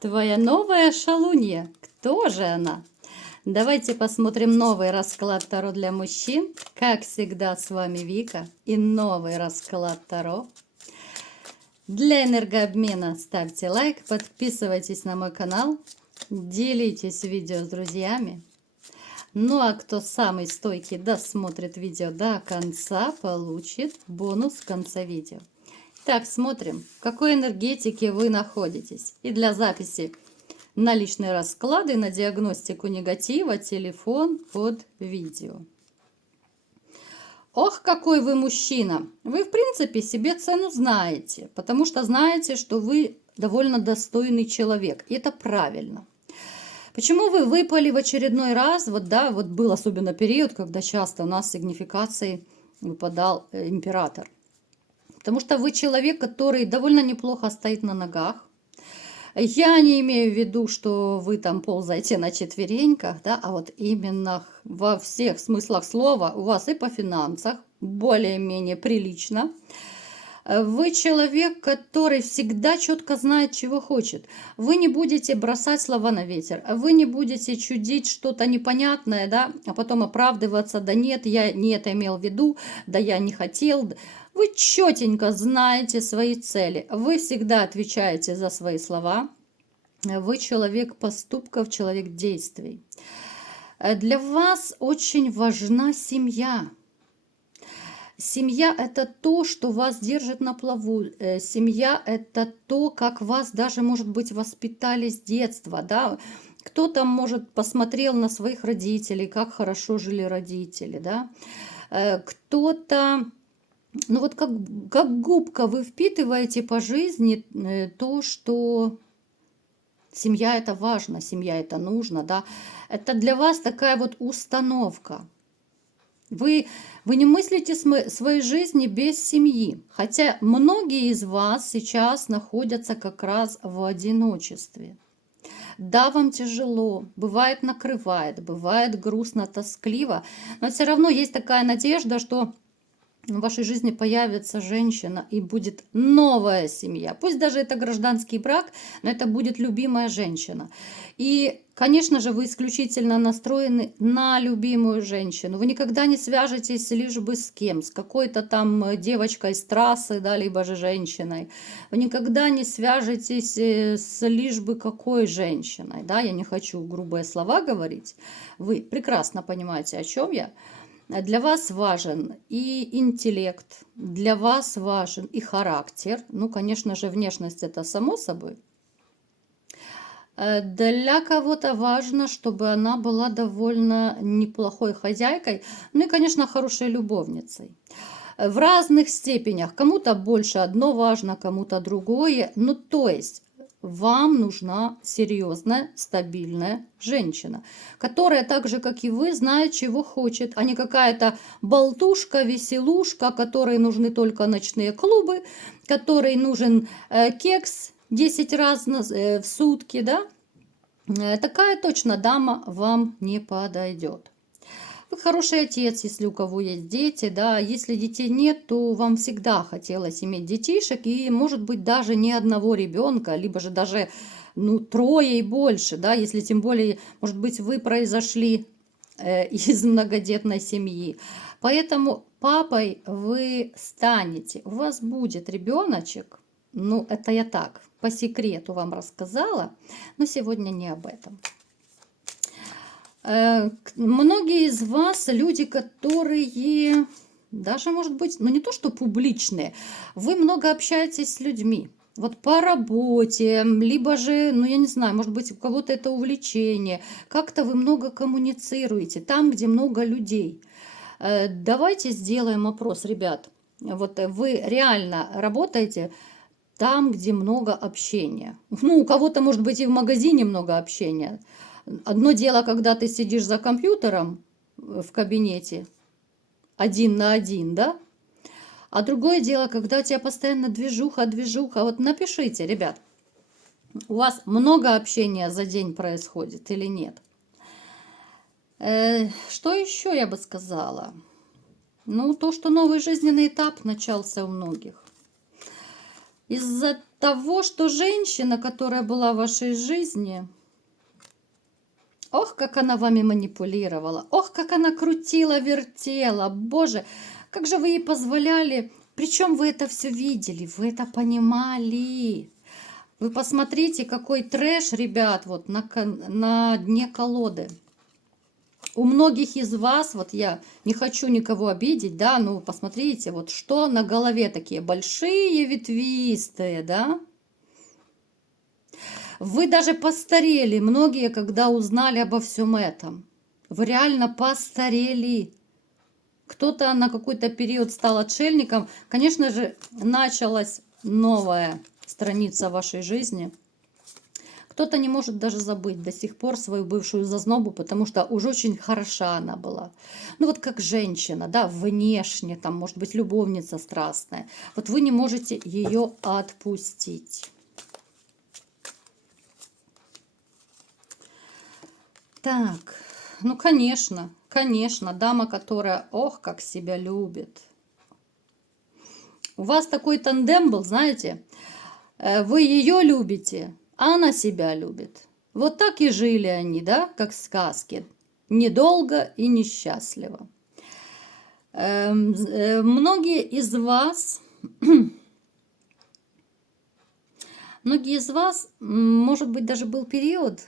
Твоя новая шалунья. Кто же она? Давайте посмотрим новый расклад Таро для мужчин. Как всегда, с вами Вика. И новый расклад Таро. Для энергообмена ставьте лайк, подписывайтесь на мой канал, делитесь видео с друзьями. Ну а кто самый стойкий досмотрит видео до конца, получит бонус в конце видео. Так, смотрим, в какой энергетике вы находитесь. И для записи на личные расклады, на диагностику негатива, телефон под видео. Ох, какой вы мужчина! Вы, в принципе, себе цену знаете, потому что знаете, что вы довольно достойный человек. И это правильно. Почему вы выпали в очередной раз? Вот был особенно период, когда часто у нас в сигнификации выпадал император. Потому что вы человек, который довольно неплохо стоит на ногах. Я не имею в виду, что вы там ползаете на четвереньках, да, а вот именно во всех смыслах слова у вас и по финансах более-менее прилично. Вы человек, который всегда четко знает, чего хочет. Вы не будете бросать слова на ветер, вы не будете чудить что-то непонятное, да, а потом оправдываться, да нет, я не это имел в виду, да я не хотел. Вы четенько знаете свои цели, вы всегда отвечаете за свои слова, вы человек поступков, человек действий. Для вас очень важна семья. Семья – это то, что вас держит на плаву. Семья – это то, как вас даже, может быть, воспитали с детства. Да? Кто-то, может, посмотрел на своих родителей, как хорошо жили родители. Да? Кто-то, ну вот как губка вы впитываете по жизни то, что семья – это важно, семья – это нужно. Да? Это для вас такая вот установка. Вы не мыслите своей жизни без семьи, хотя многие из вас сейчас находятся как раз в одиночестве. Да, вам тяжело, бывает накрывает, бывает грустно, тоскливо, но все равно есть такая надежда, что в вашей жизни появится женщина и будет новая семья. Пусть даже это гражданский брак, но это будет любимая женщина. И, конечно же, вы исключительно настроены на любимую женщину. Вы никогда не свяжетесь лишь бы с кем, с какой-то там девочкой с трассы, да, либо же женщиной. Вы никогда не свяжетесь с лишь бы какой женщиной. Да? Я не хочу грубые слова говорить. Вы прекрасно понимаете, о чем я. Для вас важен и интеллект, для вас важен и характер. Ну, конечно же, внешность это само собой. Для кого-то важно, чтобы она была довольно неплохой хозяйкой, ну и, конечно, хорошей любовницей. В разных степенях. Кому-то больше одно важно, кому-то другое. Ну, то есть вам нужна серьезная, стабильная женщина, которая так же, как и вы, знает, чего хочет, а не какая-то болтушка, веселушка, которой нужны только ночные клубы, которой нужен кекс 10 раз в сутки, да? Такая точно дама вам не подойдет. Вы хороший отец, если у кого есть дети, да, если детей нет, то вам всегда хотелось иметь детишек и, может быть, даже не одного ребенка, либо же даже, ну, трое и больше, да, если тем более, может быть, вы произошли из многодетной семьи. Поэтому папой вы станете, у вас будет ребеночек, ну, это я так, по секрету вам рассказала, но сегодня не об этом. Многие из вас люди, которые даже, может быть, ну не то что публичные, вы много общаетесь с людьми. Вот по работе, либо же, ну я не знаю, может быть, у кого-то это увлечение. Как-то вы много коммуницируете, там, где много людей. Давайте сделаем опрос, ребят. Вот вы реально работаете там, где много общения. Ну, у кого-то, может быть, и в магазине много общения. Одно дело, когда ты сидишь за компьютером в кабинете один на один, да? А другое дело, когда у тебя постоянно движуха. Вот напишите, ребят, у вас много общения за день происходит или нет? Что еще я бы сказала? Ну, то, что новый жизненный этап начался у многих. Из-за того, что женщина, которая была в вашей жизни, ох, как она вами манипулировала, ох, как она крутила, вертела, боже, как же вы ей позволяли, причем вы это все видели, вы это понимали. Вы посмотрите, какой трэш, ребят, вот на дне колоды. У многих из вас, вот я не хочу никого обидеть, да, ну посмотрите, вот что на голове такие большие ветвистые, да. Вы даже постарели, многие, когда узнали обо всем этом. Вы реально постарели. Кто-то на какой-то период стал отшельником. Конечно же, началась новая страница вашей жизни. Кто-то не может даже забыть до сих пор свою бывшую зазнобу, потому что уж очень хороша она была. Ну вот как женщина, да, внешне, там может быть любовница страстная. Вот вы не можете ее отпустить. Так, ну конечно, конечно, дама, которая, ох, как себя любит. У вас такой тандем был, знаете, вы ее любите, а она себя любит. Вот так и жили они, да, как в сказке. Недолго и несчастливо. Многие из вас, может быть, даже был период,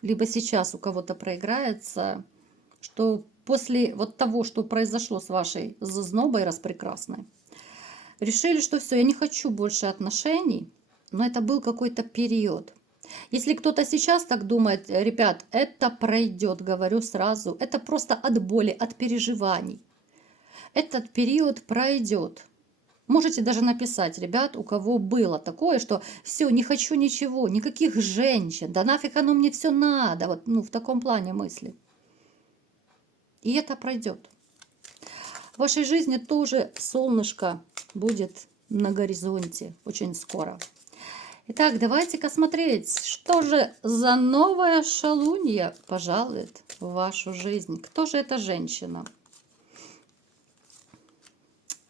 либо сейчас у кого-то проиграется, что после вот того, что произошло с вашей зазнобой распрекрасной, решили, что все, я не хочу больше отношений, но это был какой-то период. Если кто-то сейчас так думает, ребят, это пройдет, говорю сразу, это просто от боли, от переживаний. Этот период пройдет. Можете даже написать, ребят, у кого было такое, что все, не хочу ничего, никаких женщин, да нафиг оно мне все надо, вот ну, в таком плане мысли. И это пройдет. В вашей жизни тоже солнышко будет на горизонте очень скоро. Итак, давайте-ка смотреть, что же за новая шалунья пожалует в вашу жизнь. Кто же эта женщина?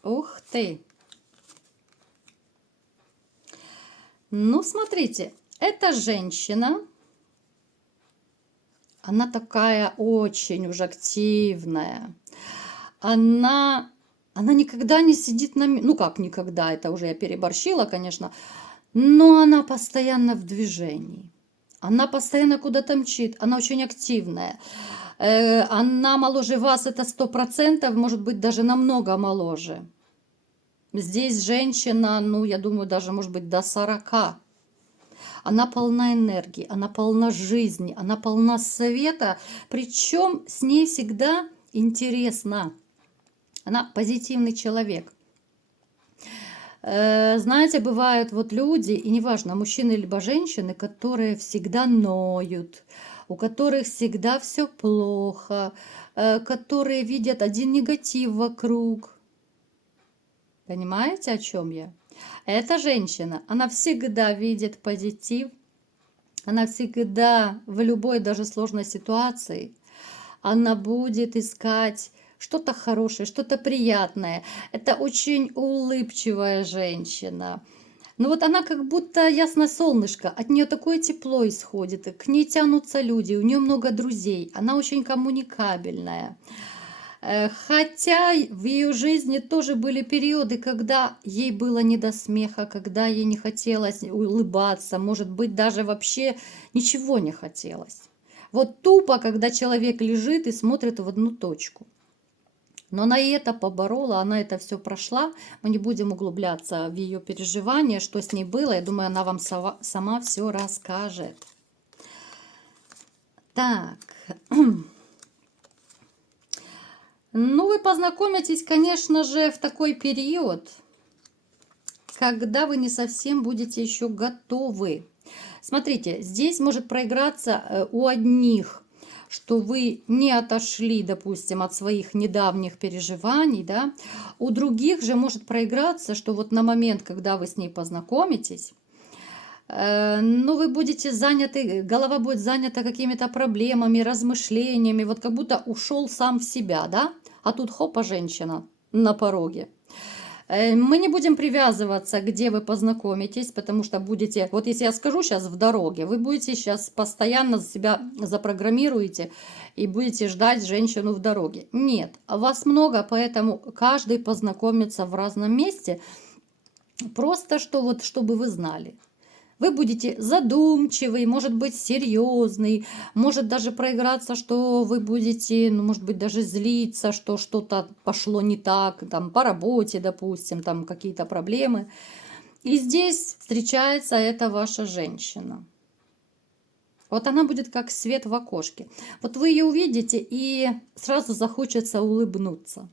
Ух ты! Ну, смотрите, эта женщина, она такая очень уже активная. Она никогда не сидит на... Ну, как никогда, это уже я переборщила, конечно. Но она постоянно в движении. Она постоянно куда-то мчит. Она очень активная. Она моложе вас, это 100%, может быть, даже намного моложе. Здесь женщина, ну, я думаю, даже, может быть, до 40. Она полна энергии, она полна жизни, она полна света. Причем с ней всегда интересно. Она позитивный человек. Знаете, бывают вот люди, и неважно, мужчины либо женщины, которые всегда ноют, у которых всегда все плохо, которые видят один негатив вокруг. Понимаете, о чем я? Эта женщина, она всегда видит позитив, она всегда в любой даже сложной ситуации, она будет искать что-то хорошее, что-то приятное. Это очень улыбчивая женщина. Но вот она как будто ясное солнышко, от нее такое тепло исходит, к ней тянутся люди, у нее много друзей, она очень коммуникабельная. Хотя в ее жизни тоже были периоды, когда ей было не до смеха, когда ей не хотелось улыбаться, может быть, даже вообще ничего не хотелось. Вот тупо, когда человек лежит и смотрит в одну точку. Но она и это поборола, она это все прошла. Мы не будем углубляться в ее переживания, что с ней было. Я думаю, она вам сама все расскажет. Так. Ну, вы познакомитесь, конечно же, в такой период, когда вы не совсем будете еще готовы. Смотрите, здесь может проиграться у одних, что вы не отошли, допустим, от своих недавних переживаний, да. У других же может проиграться, что вот на момент, когда вы с ней познакомитесь, ну, вы будете заняты, голова будет занята какими-то проблемами, размышлениями, вот как будто ушел сам в себя, да, а тут хопа, женщина на пороге. Мы не будем привязываться, где вы познакомитесь, потому что будете, вот если я скажу сейчас в дороге, вы будете сейчас постоянно себя запрограммируете и будете ждать женщину в дороге. Нет, вас много, поэтому каждый познакомится в разном месте, просто что вот, чтобы вы знали. Вы будете задумчивый, может быть, серьезный, может даже проиграться, что вы будете, ну, может быть, даже злиться, что что-то пошло не так, там, по работе, допустим, там какие-то проблемы. И здесь встречается эта ваша женщина. Вот она будет как свет в окошке. Вот вы ее увидите, и сразу захочется улыбнуться.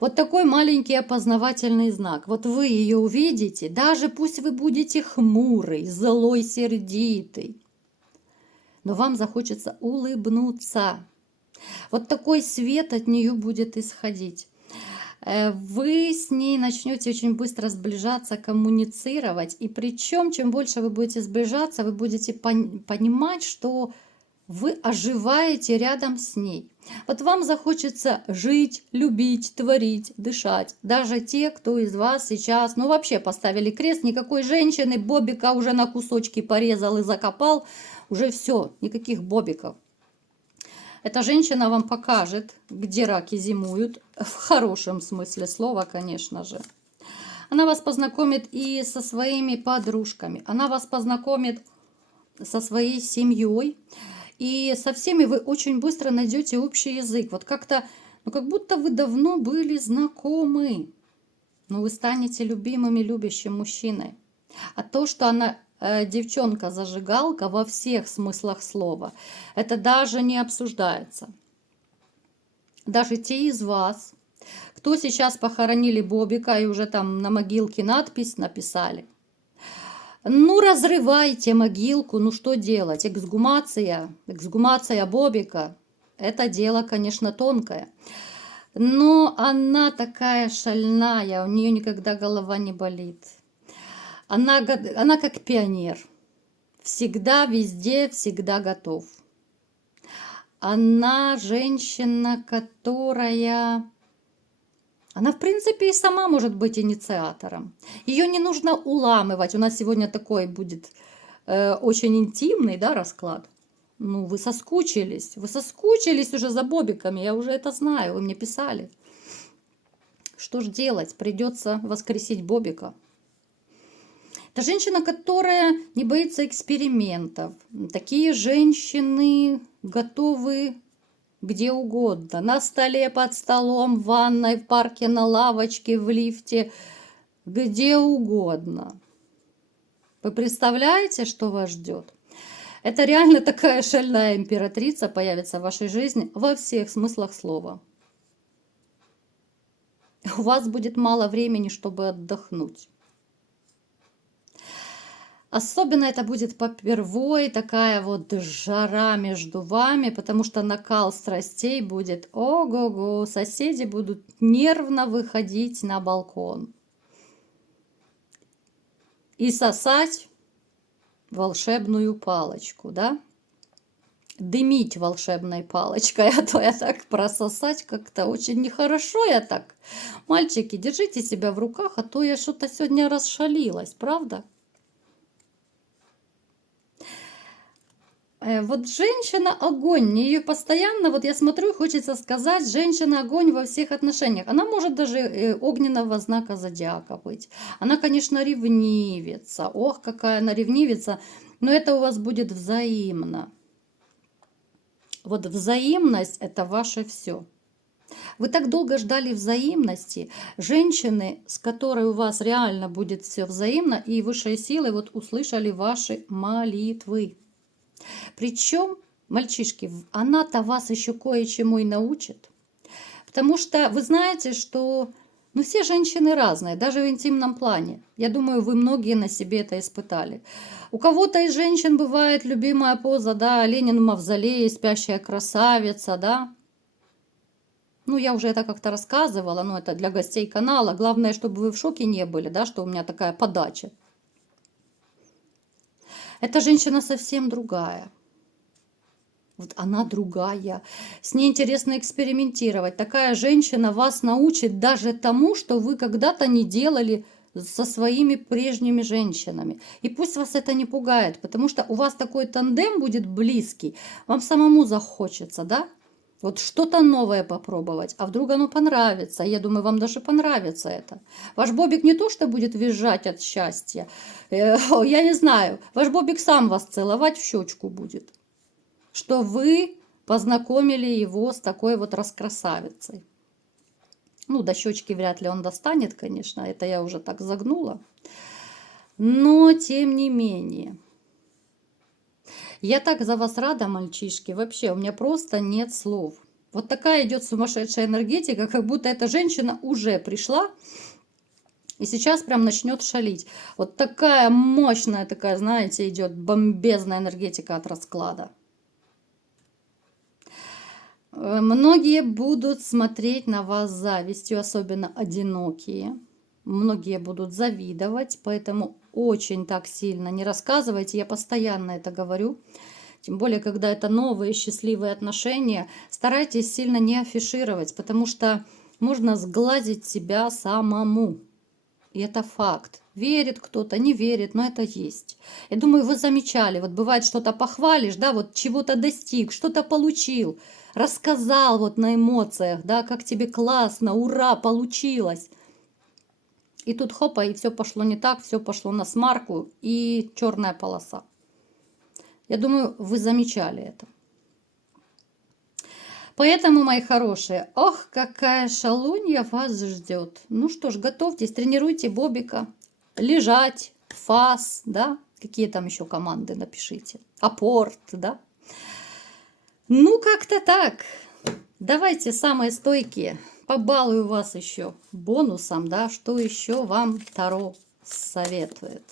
Вот такой маленький опознавательный знак. Вот вы ее увидите, даже пусть вы будете хмурый, злой, сердитый, но вам захочется улыбнуться. Вот такой свет от нее будет исходить. Вы с ней начнете очень быстро сближаться, коммуницировать. И причем, чем больше вы будете сближаться, вы будете понимать, что вы оживаете рядом с ней. Вот вам захочется жить, любить, творить, дышать. Даже те, кто из вас сейчас, ну вообще поставили крест, никакой женщины, бобика уже на кусочки порезал и закопал, уже все, никаких бобиков. Эта женщина вам покажет, где раки зимуют, в хорошем смысле слова, конечно же. Она вас познакомит и со своими подружками, она вас познакомит со своей семьей. И со всеми вы очень быстро найдете общий язык. Вот как-то, ну как будто вы давно были знакомы. Но вы станете любимым и любящим мужчиной. А то, что она девчонка-зажигалка во всех смыслах слова, это даже не обсуждается. Даже те из вас, кто сейчас похоронили Бобика и уже там на могилке надпись написали. Ну, разрывайте могилку, ну что делать? Эксгумация Бобика, это дело, конечно, тонкое. Но она такая шальная, у нее никогда голова не болит. Она как пионер, всегда, везде, всегда готов. Она женщина, которая... Она, в принципе, и сама может быть инициатором. Ее не нужно уламывать. У нас сегодня такой будет очень интимный, да, расклад. Ну, вы соскучились уже за бобиками, я уже это знаю, вы мне писали. Что ж делать? Придется воскресить Бобика. Это женщина, которая не боится экспериментов. Такие женщины готовы где угодно. На столе, под столом, в ванной, в парке, на лавочке, в лифте. Где угодно. Вы представляете, что вас ждет? Это реально такая шальная императрица появится в вашей жизни во всех смыслах слова. У вас будет мало времени, чтобы отдохнуть. Особенно это будет попервой такая вот жара между вами, потому что накал страстей будет ого-го. Соседи будут нервно выходить на балкон и сосать волшебную палочку, да? Дымить волшебной палочкой, а то я так прососать как-то очень нехорошо, я так. Мальчики, держите себя в руках, а то я что-то сегодня расшалилась, правда? Вот женщина-огонь, мне ее постоянно, вот я смотрю, хочется сказать, женщина-огонь во всех отношениях. Она может даже огненного знака зодиака быть. Она, конечно, ревнивица. Ох, какая она ревнивица. Но это у вас будет взаимно. Вот взаимность – это ваше все. Вы так долго ждали взаимности. Женщины, с которой у вас реально будет все взаимно, и высшие силы вот услышали ваши молитвы. Причем, мальчишки, она-то вас еще кое-чему и научит. Потому что вы знаете, что ну, все женщины разные, даже в интимном плане. Я думаю, вы многие на себе это испытали. У кого-то из женщин бывает любимая поза, да, Ленин в мавзолее, спящая красавица, да. Ну, я уже это как-то рассказывала, но это для гостей канала. Главное, чтобы вы в шоке не были, да, что у меня такая подача. Эта женщина совсем другая. Вот она другая. С ней интересно экспериментировать. Такая женщина вас научит даже тому, что вы когда-то не делали со своими прежними женщинами. И пусть вас это не пугает, потому что у вас такой тандем будет близкий, вам самому захочется, да? Вот что-то новое попробовать, а вдруг оно понравится. Я думаю, вам даже понравится это. Ваш Бобик не то, что будет визжать от счастья. Я не знаю. Ваш Бобик сам вас целовать в щечку будет. Что вы познакомили его с такой вот раскрасавицей. Ну, до щечки вряд ли он достанет, конечно. Это я уже так загнула. Но, тем не менее. Я так за вас рада, мальчишки. Вообще, у меня просто нет слов. Вот такая идет сумасшедшая энергетика, как будто эта женщина уже пришла и сейчас прям начнет шалить. Вот такая мощная, такая, знаете, идет бомбезная энергетика от расклада. Многие будут смотреть на вас с завистью, особенно одинокие. Многие будут завидовать, поэтому очень так сильно не рассказывайте. Я постоянно это говорю. Тем более, когда это новые счастливые отношения, старайтесь сильно не афишировать, потому что можно сглазить себя самому. И это факт. Верит кто-то, не верит, но это есть. Я думаю, вы замечали, вот бывает что-то похвалишь, да, вот чего-то достиг, что-то получил, рассказал вот на эмоциях, да, как тебе классно, ура, получилось. И тут хопа, и все пошло не так, все пошло на смарку, и черная полоса. Я думаю, вы замечали это. Поэтому, мои хорошие, ох, какая шалунья вас ждет. Ну что ж, готовьтесь, тренируйте Бобика. Лежать, фас, да, какие там еще команды напишите. Апорт, да. Ну, как-то так. Давайте самые стойкие. Побалую вас еще бонусом, да, что еще вам Таро советует.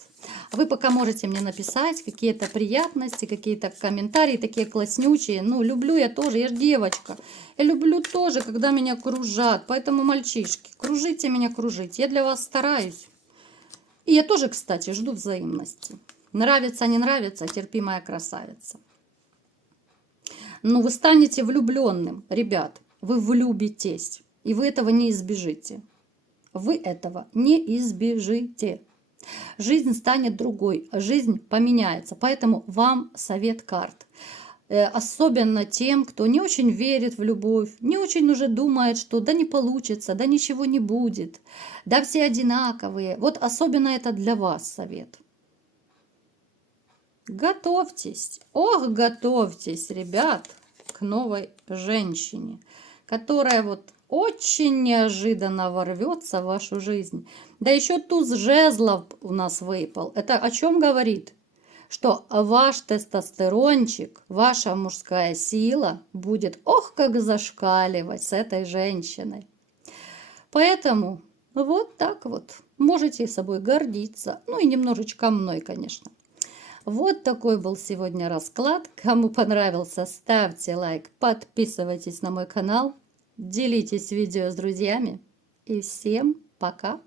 А вы пока можете мне написать какие-то приятности, какие-то комментарии, такие класснючие. Ну, люблю я тоже, я же девочка. Я люблю тоже, когда меня кружат. Поэтому, мальчишки, кружите меня, кружите. Я для вас стараюсь. И я тоже, кстати, жду взаимности. Нравится, не нравится, терпимая красавица. Но вы станете влюбленным, ребят. Вы влюбитесь. И вы этого не избежите. Вы этого не избежите. Жизнь станет другой, жизнь поменяется. Поэтому вам совет карт. Особенно тем, кто не очень верит в любовь, не очень уже думает, что да не получится, да ничего не будет, да все одинаковые. Вот особенно это для вас совет. Готовьтесь, ох, готовьтесь, ребят, к новой женщине, которая вот очень неожиданно ворвется в вашу жизнь. Да еще туз жезлов у нас выпал. Это о чем говорит? Что ваш тестостерончик, ваша мужская сила будет, ох, как зашкаливать с этой женщиной. Поэтому вот так вот можете собой гордиться. Ну и немножечко мной, конечно. Вот такой был сегодня расклад. Кому понравился, ставьте лайк, подписывайтесь на мой канал, делитесь видео с друзьями. И всем пока!